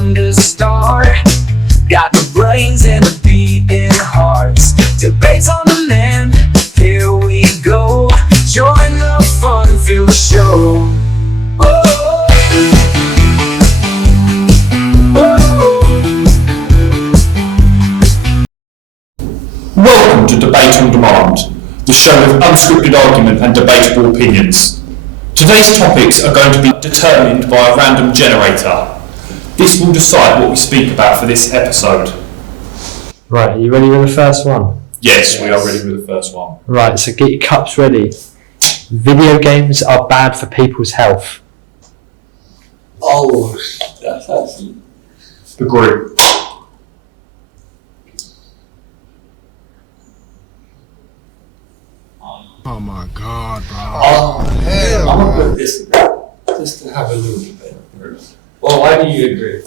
fun to start. Got the brains and the beating hearts. Debates on demand, here we go. Join the fun, feel the show. Welcome to Debate on Demand, the show with unscripted argument and debatable opinions. Today's topics are going to be determined by a random generator. This will decide what we speak about for this episode. Right, are you ready with the first one? Yes, we are ready with the first one. Right, so get your cups ready. Video games are bad for people's health. Oh, that's actually... Agree. Oh my God, bro. Oh, hell. I'm gonna put this just to have a little bit. Well, why do you agree?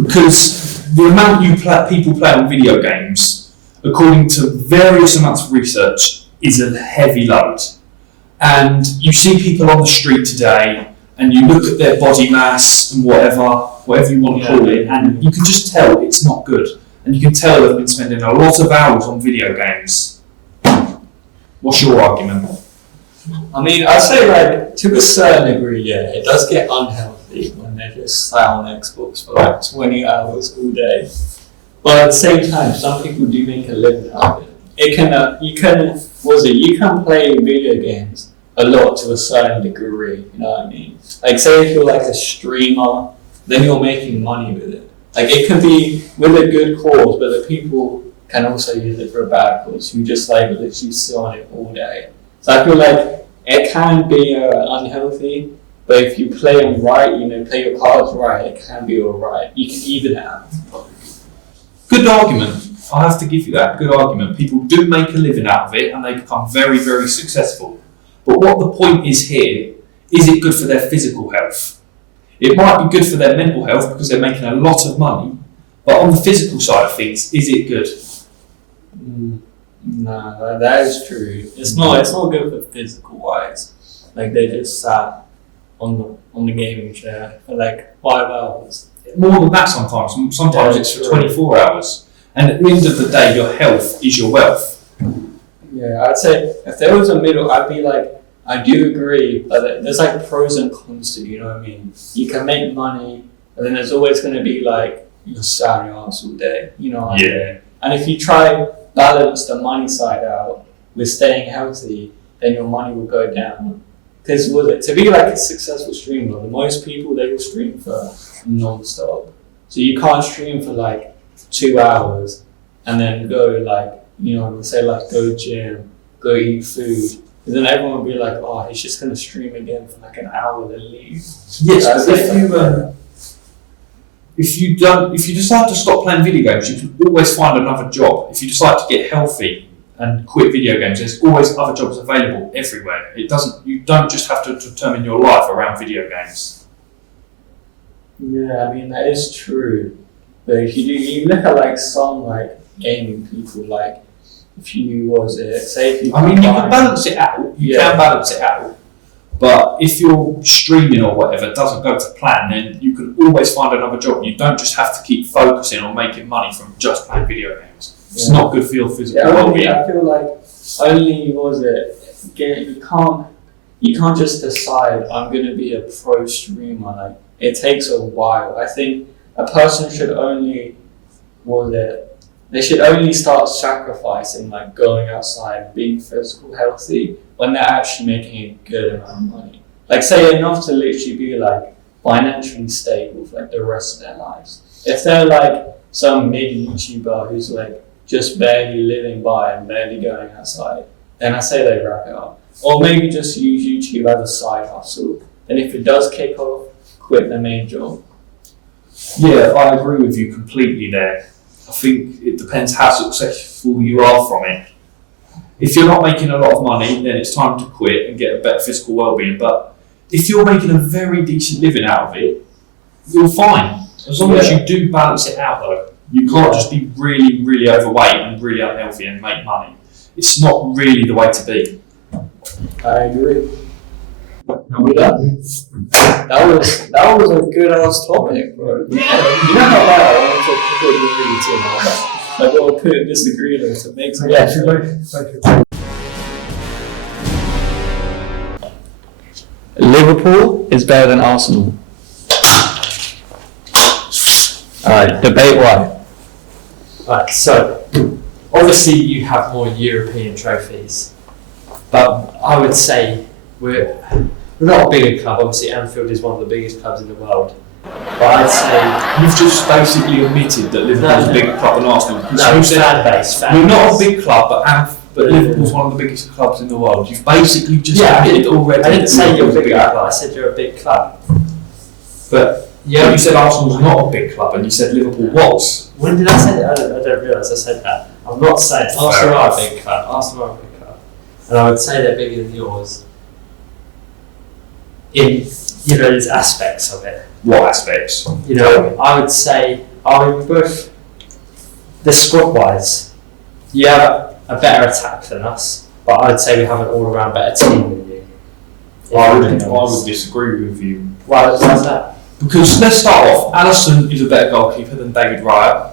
Because the amount people play on video games, according to various amounts of research, is a heavy load. And you see people on the street today, and you look at their body mass and whatever you want to call it, and you can just tell it's not good. And you can tell they've been spending a lot of hours on video games. What's your argument? I mean, I'd say, like, to a certain degree, yeah, it does get unhealthy when they just sat on Xbox for like 20 hours all day. But at the same time, some people do make a living out of it. You can play video games a lot to a certain degree, you know what I mean? Like, say if you're like a streamer, then you're making money with it. Like, it can be with a good cause, but the people can also use it for a bad cause. You just like literally sit on it all day. So I feel like it can be unhealthy, but if you play them right, play your cards right, it can be alright. You can even it out. Good argument. I have to give you that. Good argument. People do make a living out of it and they become very, very successful. But what the point is here, is it good for their physical health? It might be good for their mental health because they're making a lot of money, but on the physical side of things, is it good? No, that is true. It's not good for physical wise. Like, they just sat on the gaming chair for like 5 hours. More than that sometimes. Sometimes it's for 24 hours. And at the end of the day, your health is your wealth. Yeah, I'd say if there was a middle, I'd be like, I do agree, but there's like pros and cons to it, you know what I mean? You can make money, but then there's always going to be like, you're sat on your ass all day, you know what I mean? And if you try balance the money side out with staying healthy, then your money will go down. Because to be like a successful streamer, the most people, they will stream for non-stop. So you can't stream for like 2 hours and then go like, say like go gym, go eat food. And then everyone will be like, oh, he's just going to stream again for like an hour then leave. Yes, but if you decide to stop playing video games, you can always find another job. If you decide to get healthy and quit video games, there's always other jobs available everywhere. You don't just have to determine your life around video games. Yeah, I mean, that is true. But if you look at like some like gaming people, like you can balance it out. You can balance it out. But if your streaming or whatever doesn't go to plan, then you can always find another job. You don't just have to keep focusing on making money from just playing video games. It's not good for your physical well-being. I feel like you can't just decide I'm going to be a pro streamer. Like, it takes a while. I think a person should only start sacrificing, like going outside, being physical healthy when they're actually making a good amount of money. Like, say enough to literally be like financially stable for like the rest of their lives. If they're like some mid-YouTuber who's like just barely living by and barely going outside, then I say they wrap it up. Or maybe just use YouTube as a side hustle. And if it does kick off, quit their main job. Yeah, I agree with you completely there. I think it depends how successful you are from it. If you're not making a lot of money, then it's time to quit and get a better physical well-being. But if you're making a very decent living out of it, you're fine. As long as you do balance it out, though. You can't just be really, really overweight and really unhealthy and make money. It's not really the way to be. I agree. Are we done? That was a good ass topic, bro. You know how bad I want to completely agree to now. Like, we'll put disagreement to make some. Liverpool is better than Arsenal. Alright, debate why. Right, so obviously you have more European trophies, but I would say we're not a bigger club. Obviously, Anfield is one of the biggest clubs in the world, but I'd say You've just basically admitted that Liverpool's a bigger club than Arsenal. no, You said fan base. we're not a big club, but Liverpool's one of the biggest clubs in the world. You've basically just admitted already. I didn't that say you're Liverpool's a bigger, bigger but I said you're a big club. But Yeah, you said Arsenal's not a big club, and you said Liverpool was. when did I say that? I don't realise I said that. I'm not saying Arsenal are a big club. Arsenal are a big club, and I would say they're bigger than yours. In there's aspects of it. What aspects? I would say, both the squad wise, you have a better attack than us, but I'd say we have an all around better team than you. I would disagree with you. Why's that? Because let's start off. Alisson is a better goalkeeper than David Raya.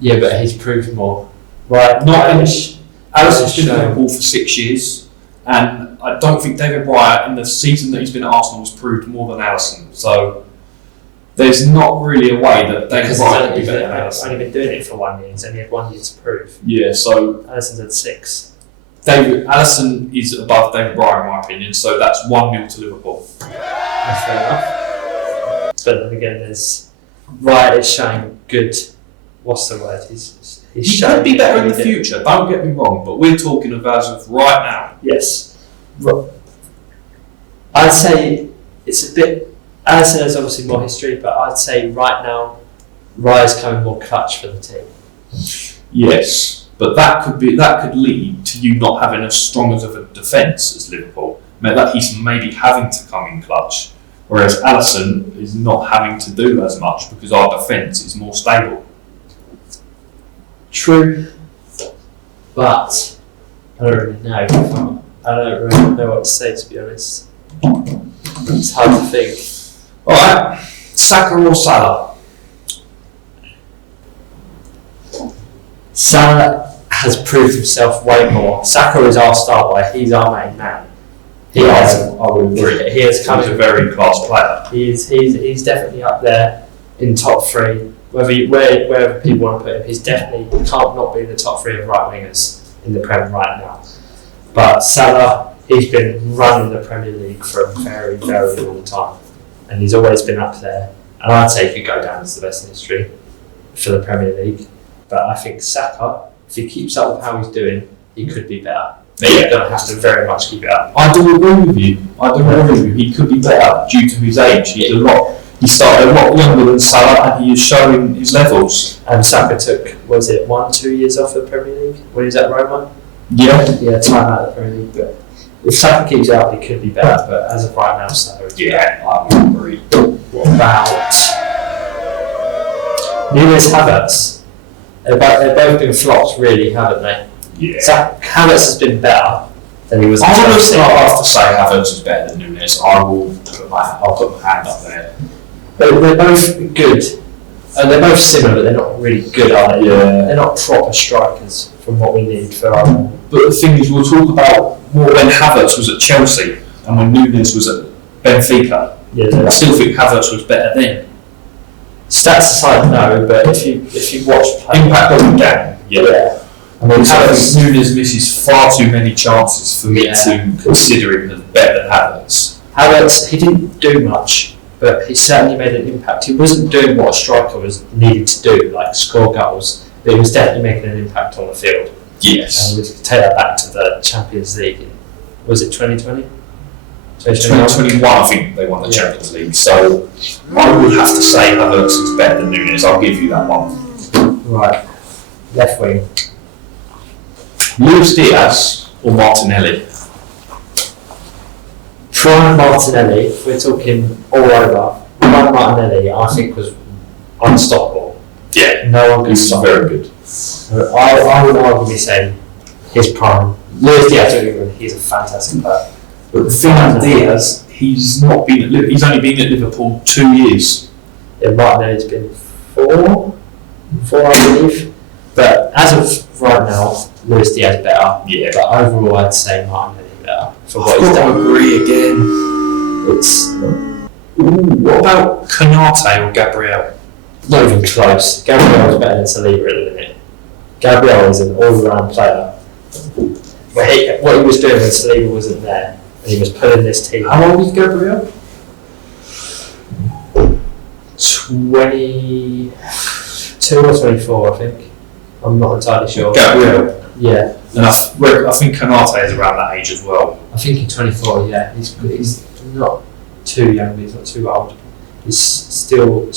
Yeah, but he's proved more. Right, Not in. Alisson's Alisson's been at shown- Liverpool for 6 years, and I don't think David Raya in the season that he's been at Arsenal has proved more than Alisson. So there's not really a way that David Because Raya can be better than he's Alisson. only been doing it for 1 year. He's only had 1 year to prove. Yeah, so Alisson's had 6. Alisson is above David Raya in my opinion. So that's 1-0 to Liverpool. That's fair enough. But then again, there's Wright is showing good. What's the word? He's He showing could be better in the good. future. Don't get me wrong, but we're talking of as of right now. Yes. I'd say it's a bit. Alisson has obviously more history, but I'd say right now, Rye's coming more clutch for the team. Yes, but that could lead to you not having as strong of a defence as Liverpool. That he's maybe having to come in clutch, whereas Alisson is not having to do as much because our defence is more stable. True, but I don't really know. I don't really know what to say, to be honest. It's hard to think. All right, Saka or Salah? Salah has proved himself way more. Saka is our star boy. He's our main man. He I has. would agree. He has come. He's a very class player. He's definitely up there in top 3. Wherever people want to put him, he's definitely can't not be in the top 3 of right wingers in the Premier right now. But Salah, he's been running the Premier League for a very, very long time, and he's always been up there. And I'd say he could go down as the best in history for the Premier League. But I think Saka, if he keeps up with how he's doing, he could be better. He's going to have to very much keep it up. I do agree with you. He could be better due to his age. He started a lot younger than Salah, and he is showing his levels. And Saka took, 1-2 years off the Premier League when he was at Roma? Yeah. Yeah, time out of the Premier League. But if Saka keeps it up, he could be better. But as of right now, Saka is Yeah, I would agree. What about Nunes Havertz? They've both been flops, really, haven't they? Yeah. Havertz has been better than he was. I at would Chelsea. not have to say Havertz is better than Nunes. I'll put my hand up there. They're both good. They're both similar, but they're not really good, are they? Yeah. They're not proper strikers from what we need for our. But the thing is, we'll talk about more when Havertz was at Chelsea and when Nunes was at Benfica. I still think Havertz was better then. Stats aside, no. But if you watch play, Impact on the game, yeah. I mean, I think Havertz. Nunes misses far too many chances for me Yeah. to consider him as better than Havertz. Havertz, he didn't do much, but he certainly made an impact. He wasn't doing what a striker was needed to do, like score goals, but he was definitely making an impact on the field. Yes. And we could take that back to the Champions League. Was it 2020? 2021, I think they won the Yeah. Champions League. So I would have to say Havertz is better than Nunes. I'll give you that one. Right. Left wing. Luis Diaz or Martinelli? Prime Martinelli, if we're talking all over, Prime Martinelli, I think, was unstoppable. Yeah. No one could He's stop very him. good. I would arguably say his prime. Luis Diaz, he's a fantastic player. But the thing with Diaz, he's not been at he's only been at Liverpool 2 years. Yeah, Martinelli's been four, I believe. But as of right now, Luis Diaz better. Yeah. But overall, I'd say Martinelli better for what I've he's got to done. agree again. It's What about Konate or Gabriel? not even close. Gabriel's better than Saliba at the minute. Gabriel is an all-round player. What he was doing when Saliba wasn't there, and he was pulling this team. How old is Gabriel? 22 or 24, I think. I'm not entirely sure. Gabriel. Yeah, And I think Konate is around that age as well. I think he's 24. Yeah, he's not too young, but he's not too old. He's still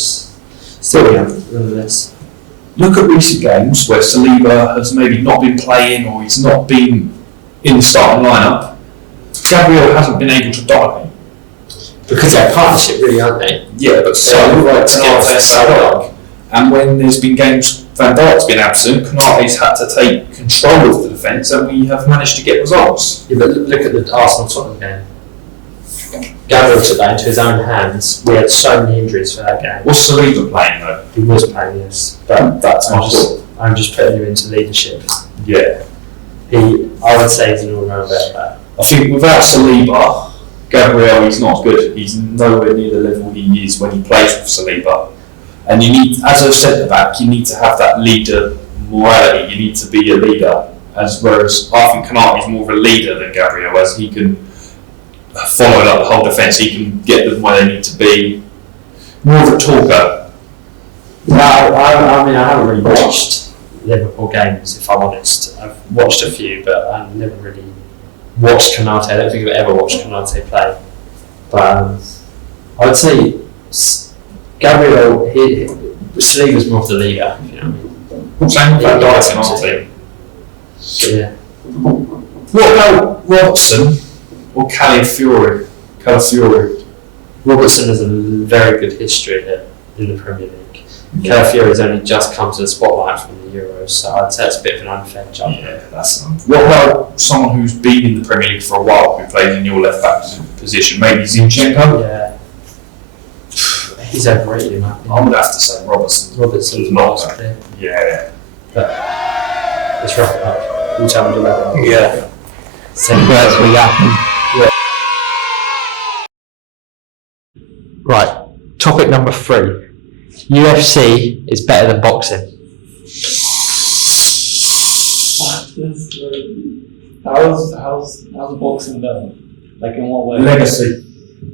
young, nonetheless. Look at recent games where Saliba has maybe not been playing or he's not been in the starting lineup. Gabriel hasn't been able to dominate. Because they're a partnership, really, aren't they? Yeah, but so right to get Konate Van Dijk. And when there's been games Van Dijk's been absent, Konate's had to take control of the defence, and we have managed to get results. Yeah, but look at the Arsenal-Tottenham game. Gabriel took that into his own hands. We had so many injuries for that game. Was Saliba playing though? He was playing, yes. But That's my I'm just putting him into leadership. Yeah. I would say he's an all-round better player. I think without Saliba, Gabriel is not good. He's nowhere near the level he is when he plays with Saliba. And you need, as a centre back, you need to have that leader morality. You need to be a leader. Whereas I think Konate is more of a leader than Gabriel, as he can follow up the whole defence. He can get them where they need to be. More of a talker. I mean, I haven't really watched Liverpool games, if I'm honest. I've watched a few, but I've never really watched Konate. I don't think I've ever watched Konate play. But I would say Gabriel, Saliba's more of the leader, if you know what I mean. Same with Van Dijk in our team. So, yeah. What about Robertson or Calafiori? Robertson has a very good history in the Premier League. Calafiori has only just come to the spotlight from the Euros, so I'd say it's a bit of an unfair judgment. Yeah, that's. What about someone who's been in the Premier League for a while, who plays in your left back position? Maybe Zinchenko. Yeah. He's overrated, in my I opinion. would have to say Robertson. Robertson's Not not bad. clear. Yeah. Let's wrap it up. We'll tell me to wrap it up. Yeah. Same words we got. Right. Topic number 3. UFC is better than boxing. How's boxing done? Like in what way? Legacy.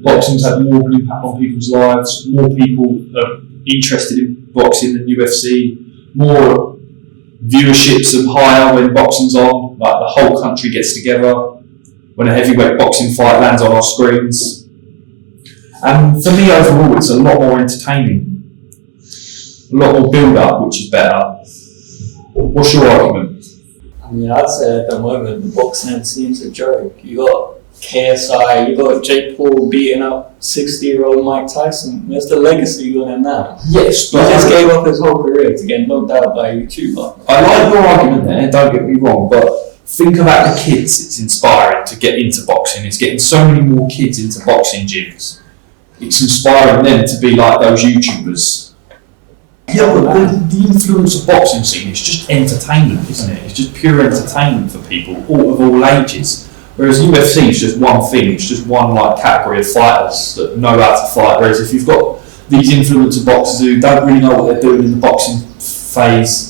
Boxing's had more of an impact on people's lives. More people are interested in boxing than UFC. More viewerships are higher when boxing's on. Like the whole country gets together when a heavyweight boxing fight lands on our screens. And for me, overall, it's a lot more entertaining. A lot more build-up, which is better. What's your argument? I mean, I'd say at the moment the boxing seems a joke. You got KSI, you got Jake Paul beating up 60-year-old Mike Tyson. Where's the legacy going in that? Yes, He just gave up his whole career to get knocked out by a YouTuber. I like your argument there, don't get me wrong, but think about the kids it's inspiring to get into boxing. It's getting so many more kids into boxing gyms. It's inspiring them to be like those YouTubers. Yeah, but the influence of boxing scene is just entertainment, isn't it? It's just pure entertainment for people of all ages. Whereas UFC is just one thing, it's just one like category of fighters that know how to fight. Whereas if you've got these influencer boxers who don't really know what they're doing in the boxing phase,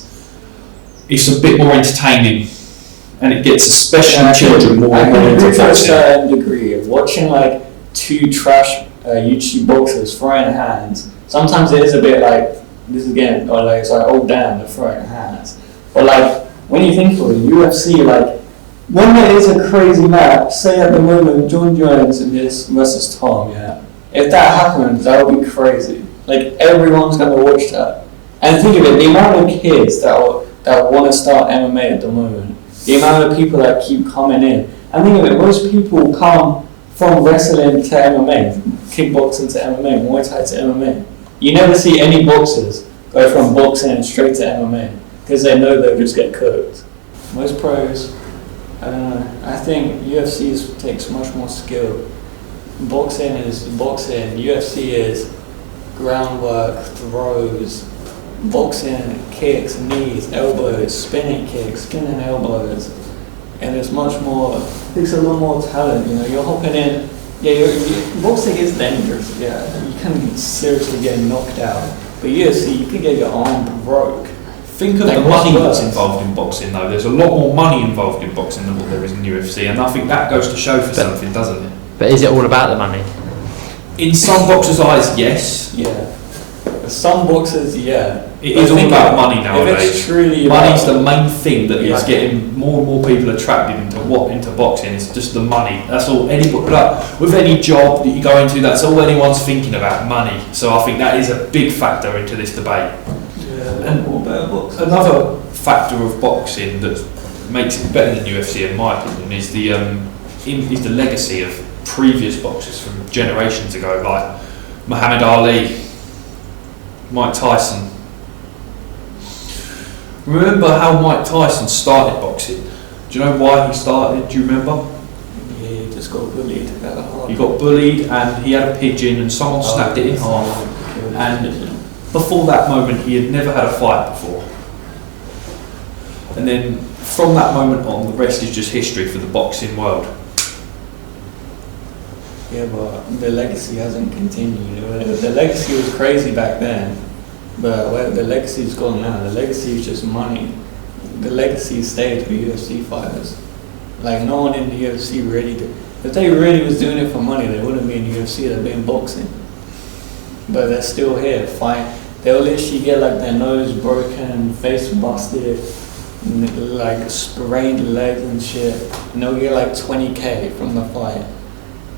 it's a bit more entertaining, and it gets especially children more I can into agree to a boxing. certain degree. Watching like two trash YouTube boxers throwing hands, sometimes it is a bit like, this again, or like it's like, oh damn, they're throwing hands. But like, when you think of it, UFC, like, when there is a crazy match, say at the moment John Jones and this versus Tom, yeah, if that happens, that would be crazy. Like, everyone's gonna watch that. And think of it, the amount of kids that want to start MMA at the moment, the amount of people that keep coming in, and think of it, most people come from wrestling to MMA, kickboxing to MMA, Muay Thai to MMA. You never see any boxers go from boxing straight to MMA because they know they'll just get cooked. Most pros, I think UFC takes much more skill. boxing is boxing. UFC is groundwork, throws, boxing, kicks, knees, elbows, spinning kicks, spinning elbows, and it's much more. It takes a lot more talent. You know, you're hopping in. Yeah, boxing is dangerous. Yeah, you can seriously get knocked out. But UFC, you can get your arm broke. Think of Like, the what's money that's worse? involved in boxing, though. There's a lot more money involved in boxing than what there is in UFC, and I think that goes to show for something, doesn't it? But is it all about the money? In some boxers' eyes, yes. Yeah. Some boxers, yeah. It is I all think about if- money If nowadays. it's truly Money's about, the main thing that is Yeah. getting more and more people attracted into boxing. It's just the money. That's all. With any job that you go into, that's all anyone's thinking about, money. So I think that is a big factor into this debate. yeah, and all better boxers. Another factor of boxing that makes it better than UFC, in my opinion, is the legacy of previous boxers from generations ago, like Muhammad Ali, Mike Tyson. Remember how Mike Tyson started boxing? Do you know why he started? Do you remember? Yeah, he just got bullied at hard. He got bullied and he had a pigeon and someone snapped it in half. And before that moment, he had never had a fight before. And then from that moment on, the rest is just history for the boxing world. Yeah, but the legacy hasn't continued. The legacy was crazy back then, but where the legacy's gone now, the legacy is just money. The legacy stayed for UFC fighters. Like, no one in the UFC really did. If they really was doing it for money, they wouldn't be in the UFC, they'd be in boxing. But they're still here, fight. They'll literally get like their nose broken, face busted, like sprained legs and shit, and they'll get like 20k from the fight.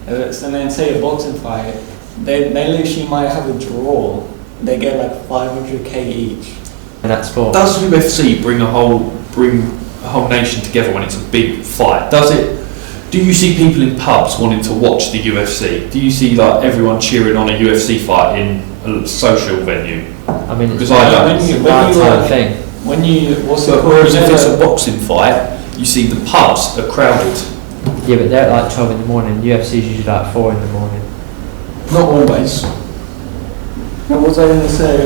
And then say a boxing fight, they literally might have a draw. They get like 500k each. In that sport? Does UFC bring a whole nation together when it's a big fight? Does it? Do you see people in pubs wanting to watch the UFC? Do you see like everyone cheering on a UFC fight in a social venue? I mean, Because it's I don't. when it's you- a when you, nighttime uh, thing. When you, what's it But called? whereas if it's a boxing fight, you see the pubs are crowded. Yeah, but they're at like 12 in the morning. UFC's usually like 4 in the morning. Not always. What was I going to say?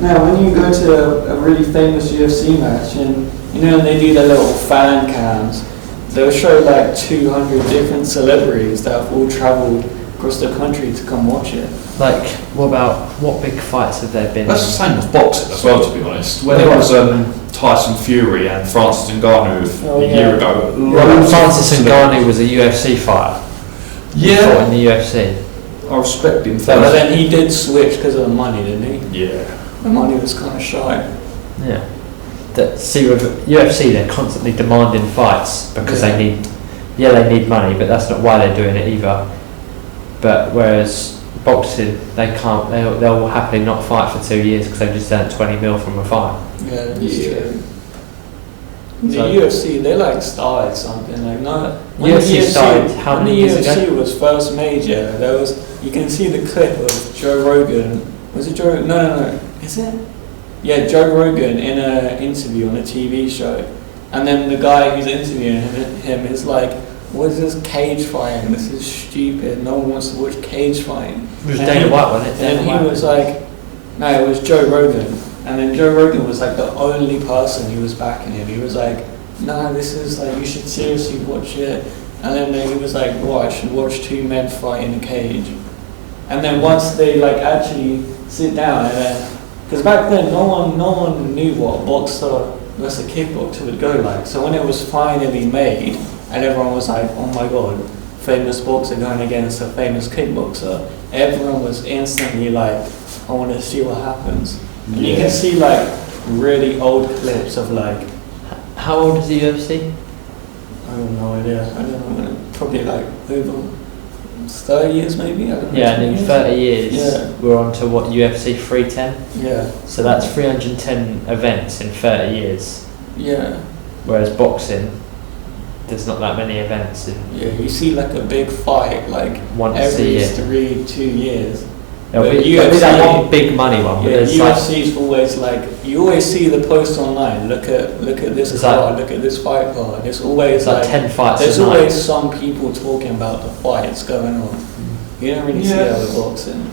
Now, when you go to a really famous UFC match, and you know they do their little fan cams, they'll show like 200 different celebrities that have all travelled across the country to come watch it. Like, what big fights have there been? That's the same with boxing as well, to be honest. When it was Tyson Fury and Francis Ngannou Oh, a yeah. year ago. Well, Francis Ngannou was a UFC fighter. He fought Yeah, in the UFC. I respect him for But that. then he did switch because of the money, didn't he? Yeah. The money was kind of shy. Yeah. See, with UFC, they're constantly demanding fights because Yeah. they need money, but that's not why they're doing it either. But whereas boxing, they can't. They'll happily not fight for 2 years because they've just earned 20 mil from a fight. Yeah, that's Yeah. true. The So- UFC, they like started something like no. When UFC the started how when many the years UFC ago? was first made, yeah, there was. You can see the clip of Joe Rogan. Was it Joe? No. Is it? Yeah, Joe Rogan in an interview on a TV show, and then the guy who's interviewing him is like, "What is this cage fighting? This is stupid. No one wants to watch cage fighting." It was And Dana he- White, wasn't it? And Dana he White. was like, no, it was Joe Rogan. And then Joe Rogan was like the only person who was backing him. He was like, no, this is like, you should seriously watch it. And then he was like, well, I should watch two men fight in a cage. And then once they like actually sit down and then, because back then no one knew what a boxer versus a kickboxer would go like. So when it was finally made and everyone was like, oh my god, famous boxer going against a famous kickboxer, everyone was instantly like, I want to see what happens. And you can see like really old clips of like, How old is the UFC? I have no idea, I don't know, probably like over 30 years maybe? I don't know. Yeah, and in 30 years, Yeah. we're on to what, UFC 310? Yeah, So that's 310 events in 30 years. yeah, Whereas boxing, there's not that many events in yeah. You see like a big fight like once a every year. 2 years. It'll But be that UFC one big money one. But Yeah, there's like, UFC's always like, you always see the post online. Look at this It's card. like- Look at this fight card. There's always it's like 10 fights there's a night. always some people talking about the fights going on. You don't really see Yeah. other boxing.